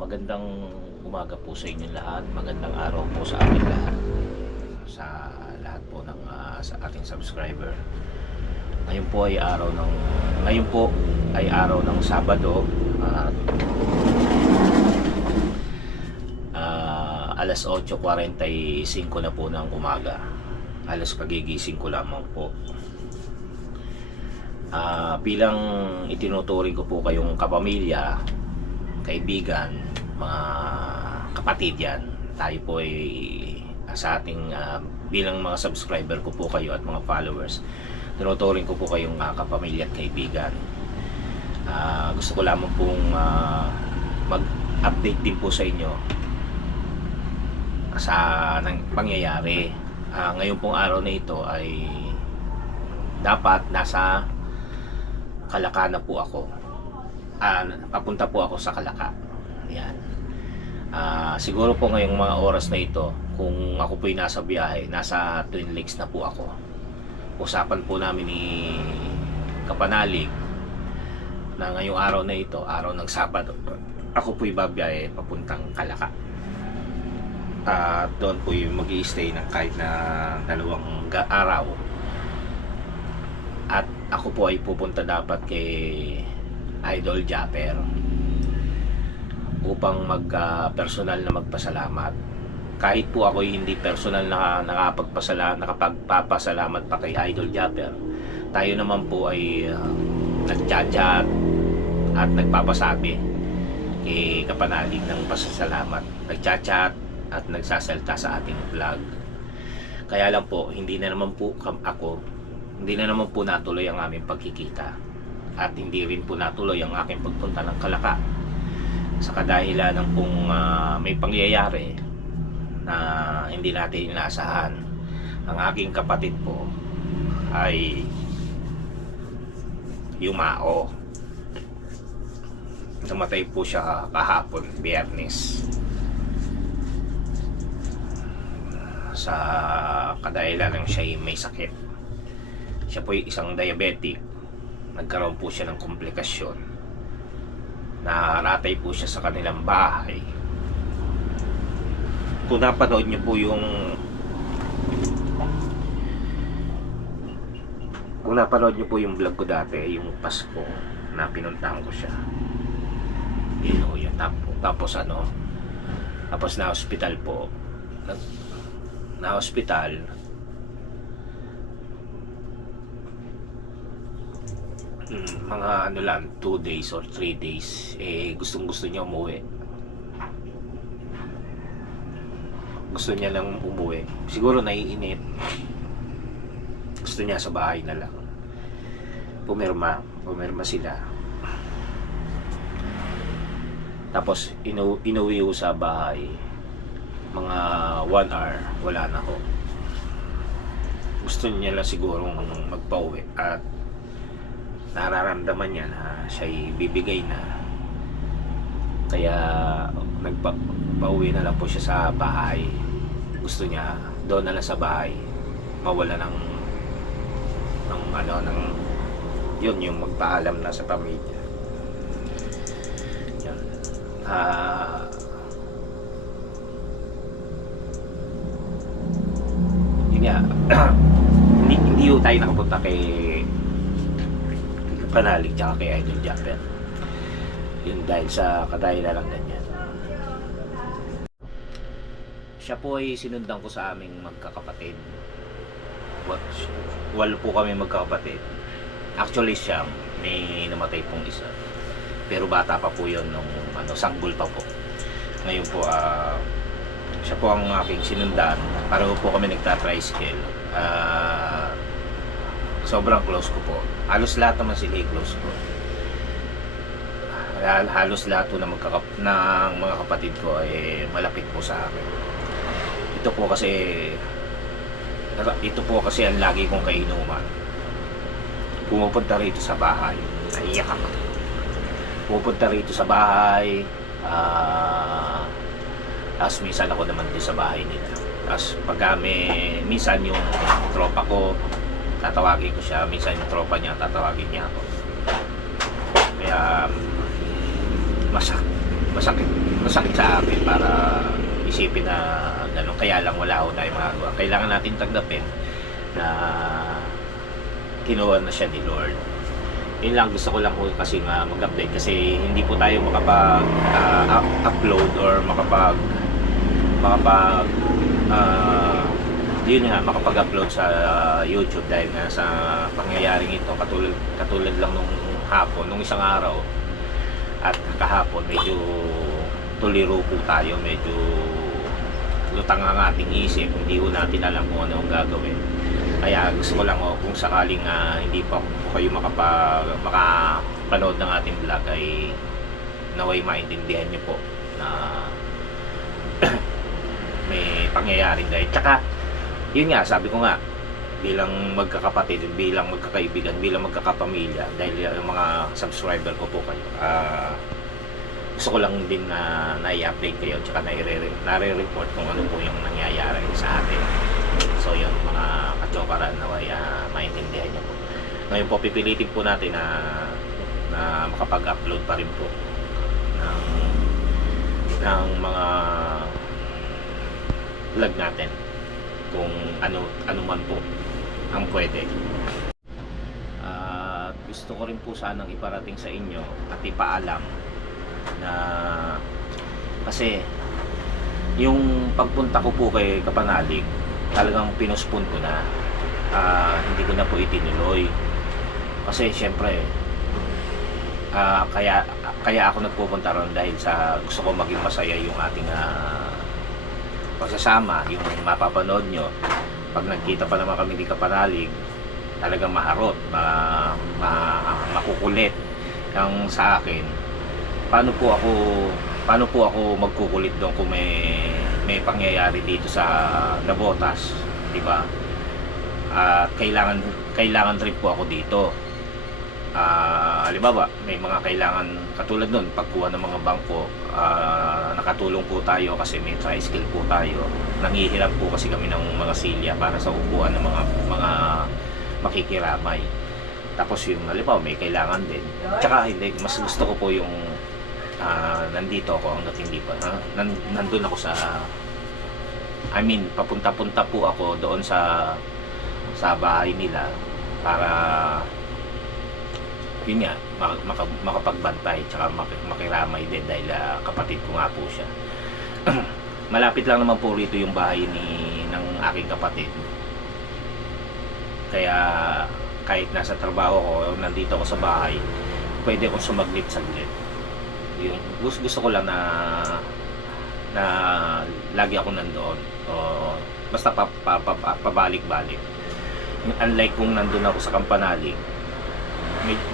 Magandang umaga po sa inyong lahat. Magandang araw po sa ating lahat. Sa lahat po ng sa ating subscriber. Ngayon po ay araw ng Sabado at alas 8:45 na po ng umaga. Halos kagigising ko lamang po. Bilang itinuturing ko po kayong kapamilya, kaibigan, mga kapatid yan, tayo po ay sa ating bilang mga subscriber ko po kayo at mga followers, tinuturing ko po kayong kapamilya at kaibigan. Gusto ko lamang pong mag-update din po sa inyo sa pangyayari. Ngayon pong araw na ito ay dapat nasa Kalaka na po ako. Papunta po ako sa Kalaka. Yan. Siguro po ngayong mga oras na ito, kung ako po'y nasa biyahe, nasa Twin Lakes na po ako. Usapan po namin ni Kapanalig na ngayong araw na ito, araw ng Sabado, ako po'y babiyahe papuntang Kalaka. Doon po'y mag-i-stay ng kahit na 2 araw. At ako po ay pupunta dapat kay Idol Japper upang personal na magpasalamat. Kahit po ako hindi personal na nakapagpapasalamat pa kay Idol Japper, tayo naman po ay nagchat-chat at nagpapasabi kay Kapanalig ng pasasalamat. Nagchat-chat at nagsasalta sa ating vlog. Kaya lang po, hindi na naman po natuloy ang aming pagkikita at hindi rin po natuloy ang aking pagpunta ng Kalaka sa kadahilan ng pong may pangyayari na hindi natin inaasahan. Ang aking kapatid po ay yumao. Namatay po siya kahapon, Biyernes, sa kadahilan ng siya may sakit. Siya po ay isang diabetic. Nagkaroon po siya ng komplikasyon. Naratay po siya sa kanilang bahay. Kung napanood niyo po yung vlog ko dati, yung Pasko na pinuntahan ko siya. Yun. Tapos na hospital po. Na hospital. Mga 2 days or 3 days gustong niya umuwi. Gusto niya lang umuwi. Siguro naiinip. Gusto niya sa bahay na lang. Pumirma sila. Tapos inuwi ko sa bahay. Mga 1 hour wala na ako. Gusto niya lang siguro magpauwi at nararamdaman niya na siya'y bibigay na, kaya nagpauwi na lang po siya sa bahay. Gusto niya doon na lang sa bahay mawala ng yun, yung magpaalam na sa pamilya. Yan. Yun nga. hindi tayo nakapunta kay Kapanalig tsaka kay Idol Japper. Yun dahil sa kadahilan lang ganyan. Siya po ay sinundan ko sa aming magkakapatid. Walo po kami magkakapatid. Actually siya, may namatay pong isa. Pero bata pa po yun nung sanggol pa po. Ngayon po siya po ang aking sinundan. Pareho po kami nagta-tricycle. Sobrang close ko po. Halos lahat naman sila close ko. Halos lahat po ng mga kapatid ko ay malapit po sa akin. Ito po kasi ang lagi kong kainuman. Pumupunta rito sa bahay. Naiyak ako. Pumupunta rito sa bahay. Tapos minsan ako naman din sa bahay nila. Tapos pagka minsan yung tropa ko, tatawagin ko siya, minsan yung tropa niya tatawagin niya ako. Kaya masakit, masakit sa akin para isipin na gano'n. Kaya lang wala ako tayong magagawa. Kailangan natin tanggapin na kinuha na siya ni Lord. Yun lang, gusto ko lang po kasi mag-update kasi hindi po tayo makapag-upload or yun nga, makapag-upload sa YouTube dahil nga sa pangyayaring ito. Katulad lang nung hapon, nung isang araw at kahapon, medyo tuliro po tayo, medyo lutang ang ating isip, hindi po natin alam kung ano ang gagawin. Kaya gusto ko lang kung sakaling hindi pa po kayo makapanood ng ating vlog ay naway maintindihan nyo po na may pangyayaring dahil. Tsaka yun nga, sabi ko nga, bilang magkakapatid, bilang magkakaibigan, bilang magkakapamilya, dahil yung mga subscriber ko po kayo, gusto ko lang din na nai-update kayo, tsaka nare-report kung ano po yung nangyayari sa atin. So yun, mga kachokaran, naway maintindihan nyo po. Ngayon po, pipilitin po natin na makapag-upload pa rin po ng mga vlog natin kung ano man po ang pwede. Gusto ko rin po sanang iparating sa inyo at ipaalam na kasi yung pagpunta ko po kay Kapanalig talagang pinuspon ko na, hindi ko na po itinuloy kasi syempre kaya ako nagpupunta ron dahil sa gusto ko maging masaya yung ating pagsasama, yung mapapanood nyo pag nagkita pa naman kami di Kapanalig, talagang maharot, makukulit ang sa akin. Paano po ako magkukulit doon kung may pangyayari dito sa Navotas, di ba? Kailangan rin po ako dito. Halimbawa, may mga kailangan katulad nun, pagkuha ng mga bangko, nakatulong po tayo kasi may tricycle po tayo. Nanghihirap po kasi kami ng mga silya para sa upuan ng mga makikiramay. Tapos yung halimbawa, may kailangan din. Tsaka hindi, mas gusto ko po yung nandito ako hanggat hindi pa. Nandun ako papunta-punta po ako doon sa bahay nila para yun nga, makapagbantay tsaka makiramay din dahil kapatid ko nga po siya. Malapit lang naman po rito yung bahay ng aking kapatid, kaya kahit nasa trabaho ko o nandito ako sa bahay, pwede akong sumaglit-saglit. Yung gusto ko lang na lagi ako nandoon o basta pabalik-balik. Unlike kung nandun ako sa Kapanalig,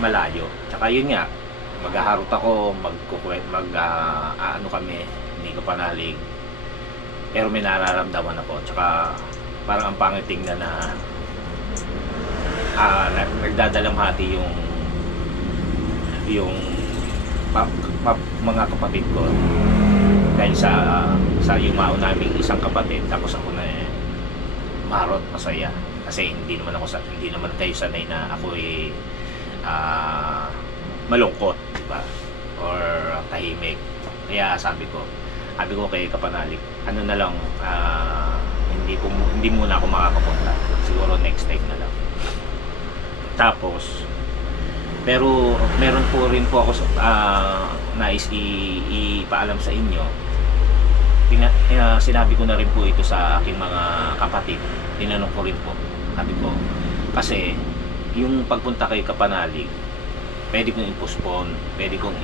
malayo. Tsaka yun nga, maghaharot ako, ano kami, hindi ko panalig. Pero may nararamdaman ako. Tsaka parang ang pangit tingnan na nagdadalamhati yung mga kapatid ko dahil sa yumao naming isang kapatid, tapos ako na marot, masaya kasi hindi naman kayo sanay na ako malungkot, diba? Or tahimik. Kaya sabi ko kay Kapanalig, ano na lang, hindi muna ako makakapunta, siguro next time na lang. Tapos pero meron po rin po ako nais ipaalam sa inyo. Sinabi ko na rin po ito sa aking mga kapatid, tinanong ko rin po, sabi ko kasi yung pagpunta kay Kapanalig, pwede kong i-postpone, pwede kong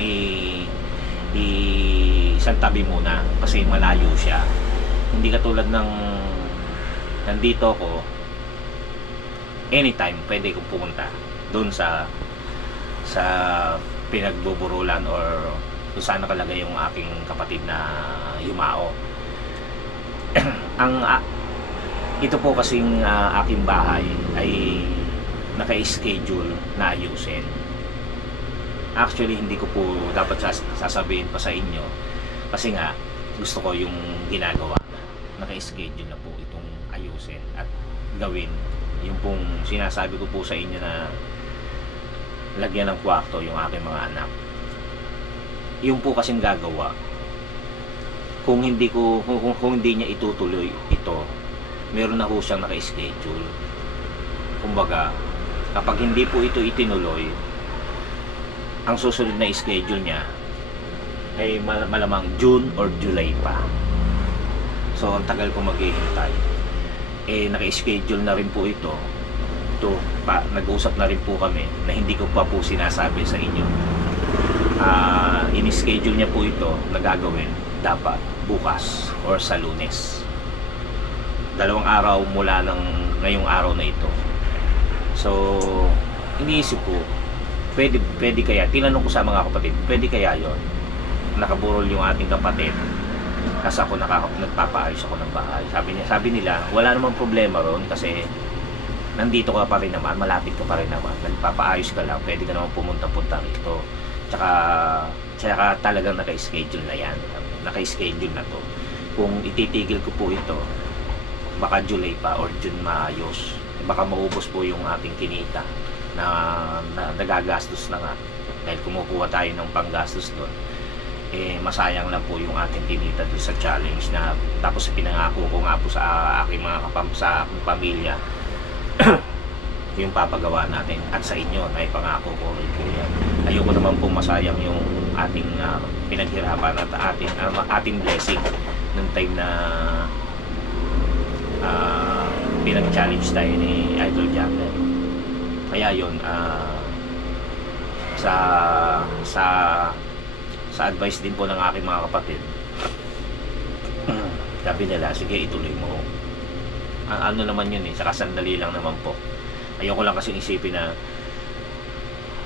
isang tabi muna kasi malayo siya. Hindi katulad ng nandito ko, anytime pwede kong pumunta doon sa pinagbuburulan or kung saan nakalagay yung aking kapatid na yumao. Ito po kasing aking bahay ay naka-schedule na ayusin. Actually, hindi ko po dapat sasabihin pa sa inyo kasi nga gusto ko yung ginagawa. Naka-schedule na po itong ayusin at gawin. Yung pong sinasabi ko po sa inyo na lagyan ng kwarto yung aking mga anak. yung po kasing gagawa, kung hindi niya itutuloy ito, meron na po siyang naka-schedule. Kumbaga, kapag hindi po ito itinuloy, ang susunod na schedule niya ay malamang June or July pa. So ang tagal ko maghihintay. Naka-schedule na rin po ito. Nag-usap na rin po kami na hindi ko pa po sinasabi sa inyo. In-schedule niya po ito na gagawin dapat bukas or sa Lunes. 2 araw mula ng ngayong araw na ito. So iniisip ko, pwede kaya, tinanong ko sa mga kapatid, pwede kaya yon nakaburol yung ating kapatid kasi ako nagpapaayos ako ng bahay. Sabi nila wala namang problema ron kasi nandito ka pa rin naman, malapit ka pa rin naman, nagpapaayos ka lang, pwede ka naman pumunta-punta rito. Tsaka talagang naka-schedule na yan, naka-schedule na to. Kung ititigil ko po ito, baka July pa or June maayos, baka maubos po yung ating kinita na nagagastos na nga dahil kumukuha tayo ng panggastos doon. Masayang lang po yung ating kinita doon sa challenge na tapos pinangako ko nga po sa aking sa aking pamilya yung papagawa natin at sa inyo na ipangako ko rin po yan. Ayoko naman po masayang yung ating pinaghirapan at ating blessing nung time na pinag-challenge tayo ni Idol Jacker. Kaya yun, sa advice din po ng aking mga kapatid, sabi nila, sige ituloy mo. Ano naman yun saka sandali lang naman po. Ayoko lang kasi isipin na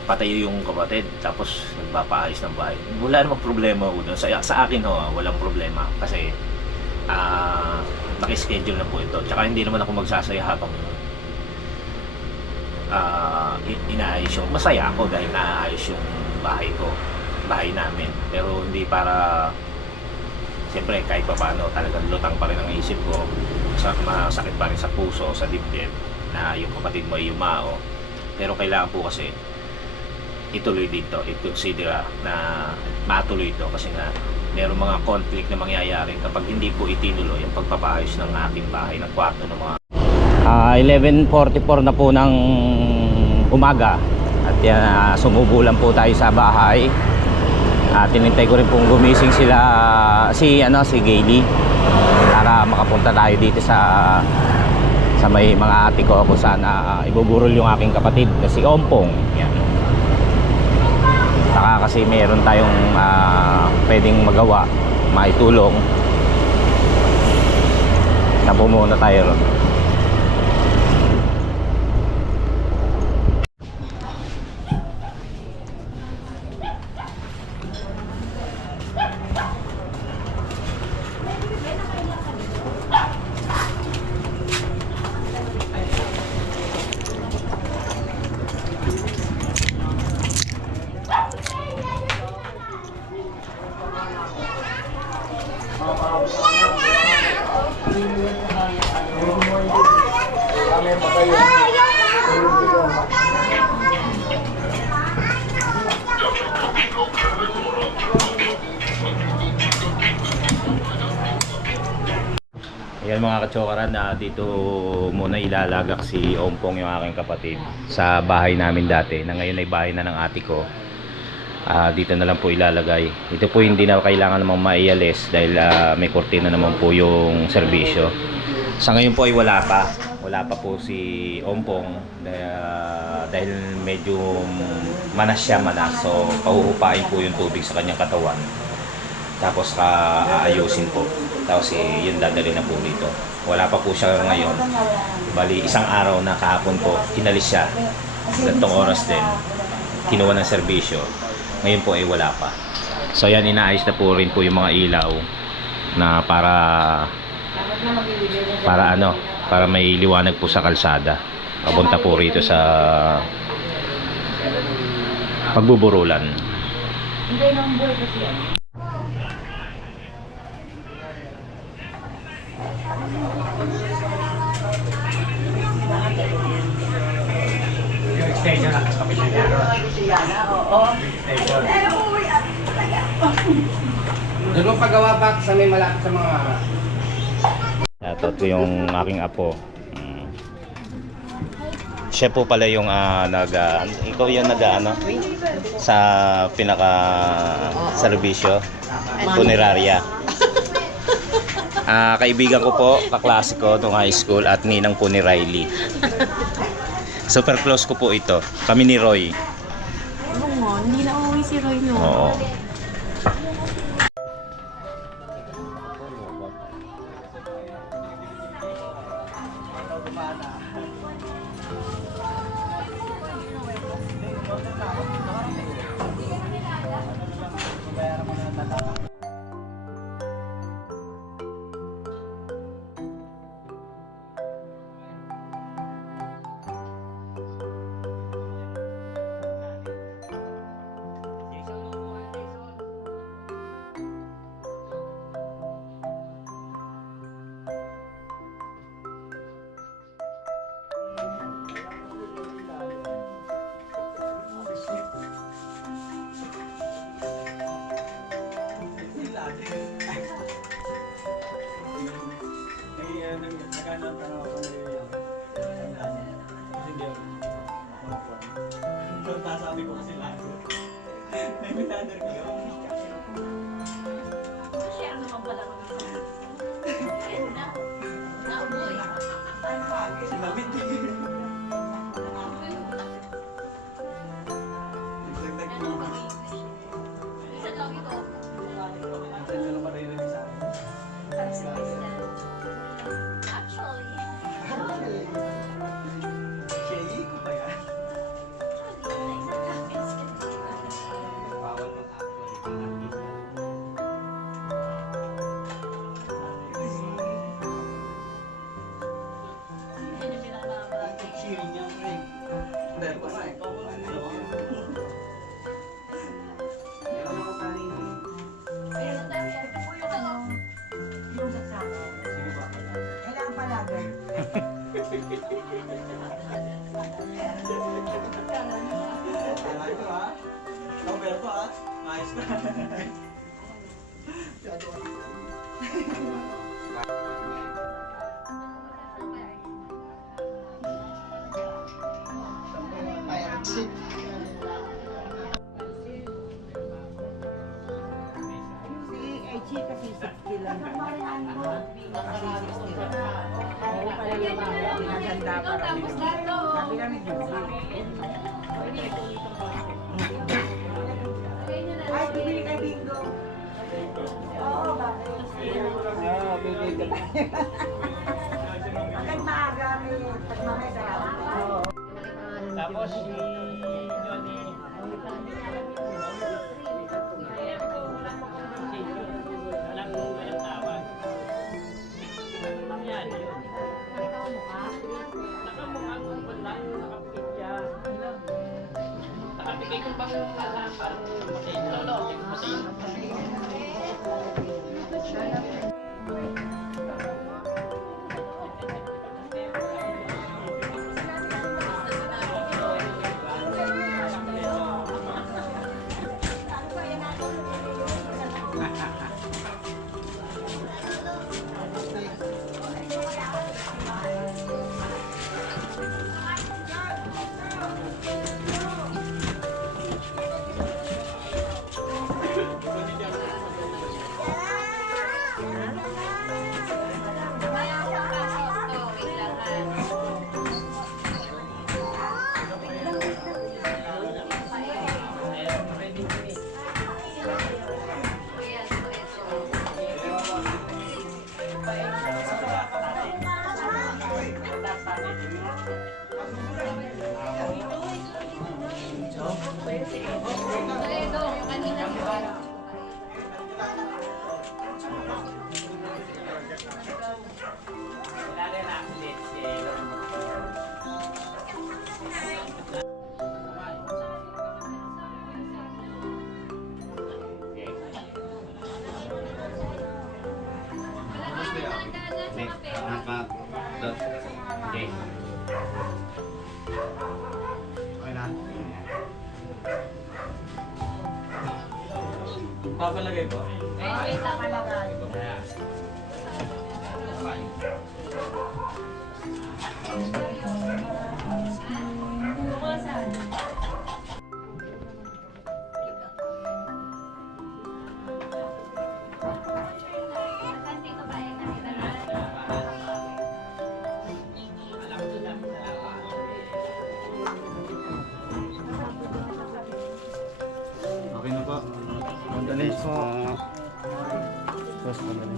patayo yung kapatid tapos nagpapaayos ng bahay. Wala namang problema ko doon. Sa akin walang problema kasi naki-schedule na po ito. Tsaka hindi naman ako magsasaya habang inaayos yung, masaya ako dahil naayos yung bahay namin, pero hindi para siyempre kahit pa paano talagang lutang pa rin ang isip ko, masakit pa rin sa puso, sa dibdib na yung kapatid mo ay yumao, pero kailangan po kasi ituloy dito, i-consider na matuloy ito kasi nga merong mga conflict na mangyayari kapag hindi po itinuloy yung pagpapaayos ng ating bahay, ng kwarto ng mga 11:44 na po ng umaga at sumubulan po tayo sa bahay. Tinintay ko rin pong gumising si Gaily para makapunta tayo dito sa may mga ate ko kung saan ibuburol yung aking kapatid na si Ompong. Yan. Saka kasi meron tayong pwedeng magawa, maitulong. Tapo muna tayo ron. Ayan mga katsokaran, dito muna ilalagak si Ompong, yung aking kapatid, sa bahay namin dati na ngayon ay bahay na ng ate ko. Dito na lang po ilalagay. Ito po hindi na kailangan namang maialis dahil may kortina naman po yung serbisyo. Sa ngayon po ay wala pa po si Ompong dahil medyo manas, so pahuhupain po yung tubig sa kanyang katawan, tapos aayusin po, tapos yun dadali na po dito. Wala pa po siya ngayon, bali isang araw na kahapon po inalis siya, gantong oras din kinuha ng serbisyo. Ngayon po ay wala pa. So yan, inaayos na po rin po yung mga ilaw na para may liwanag po sa kalsada papunta po rito sa pagbuburulan. Hindi nang buhay kasi yan. Yung extension ng kapitanya. Oo. Extension. Doon mo pagawa back sa may malapit sa mga... Ito yung aking apo. Siya po pala yung ikaw yung ano sa pinaka serbisyo punerarya. Kaibigan ko po, kaklase ko nung high school at ninang po ni Riley. Super close ko po ito. Kami ni Roy. Oo, hindi na uuwi si Roy no. Oo. Sabi ko kasi lahat. May metader kayo. Kasi ano naman pala kami sa nauboy. Sinamit. Nagdagdag Ano yung ba English? Isa lang ito. Antan nyo na maririnig sa akin. Actually. Shay, ko ba yan? Bawal mag actually. Yan yung pinaka-brand. Cheering niya, Frank. Hindi, kumain. Ayun, dami. Ito. Sige ba? Kailangan palagay. Kailangan ko ha? Roberto ha? Ayos ka. Si Echi kasi 60 lang. Kasi 60 lang. Oo, pala yung pinaganda pa rin. Sabi namin Julie. Ay, bibili kay Bingo. Oo, bakit? Oo, bibili ka. Pag maaga, pag mamaya sarap. Oo. Tapos si Johnny. Walang tawag. Yan, yun. Nakamukha ko wala yung nakapikit siya. Nakapikit yung parang masino. Masino. Okay. Okay na. Papalagay po. Wait lang. Palagay. Bukasan. Asante ka ba? Nakita na. Okay na po. Madali po. Boss, madali.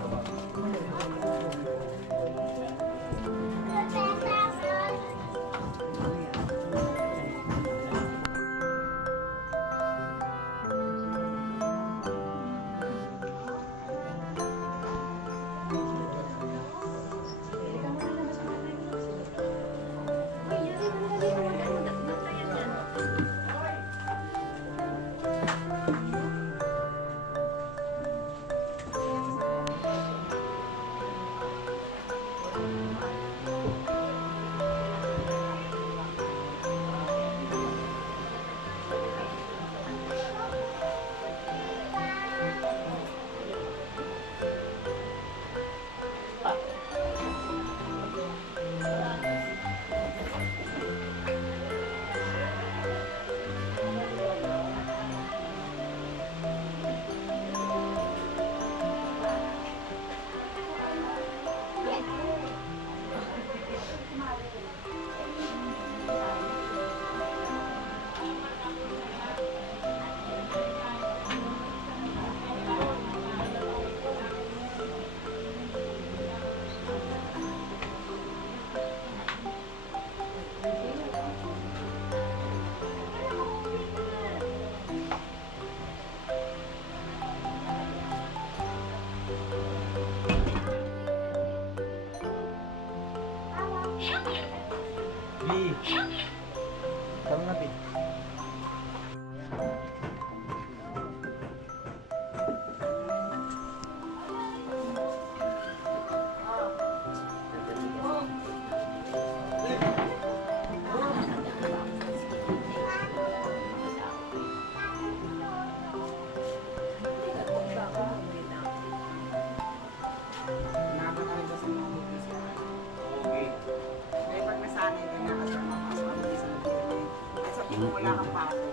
B. Tama na, B. Nakakaiba sa mga bukis yan. Kaya pag nasanay ka na kasi makakasama sa nagdinig. At sa tingin wala kang pasok.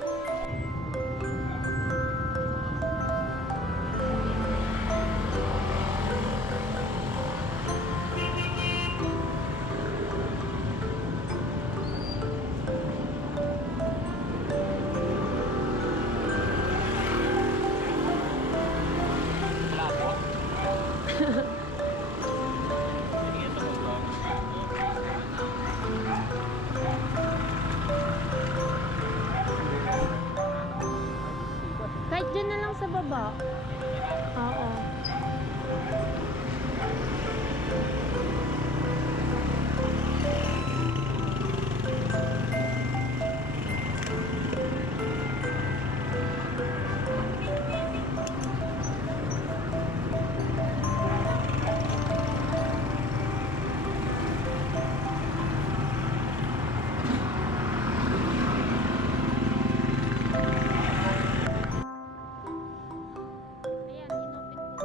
Kahit dyan na lang sa baba. Oo. Ayan, inopit ko.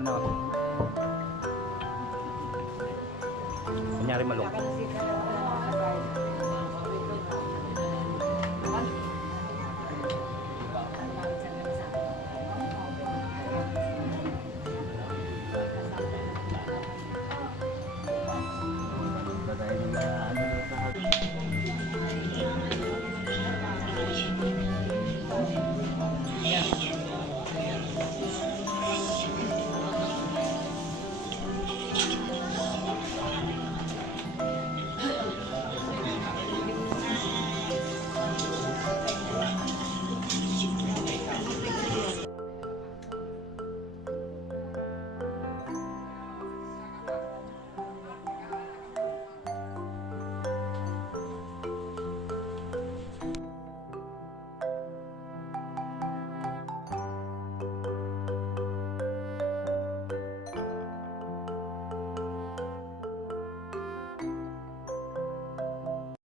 na. Kunyari malungkot. Kapag nasita na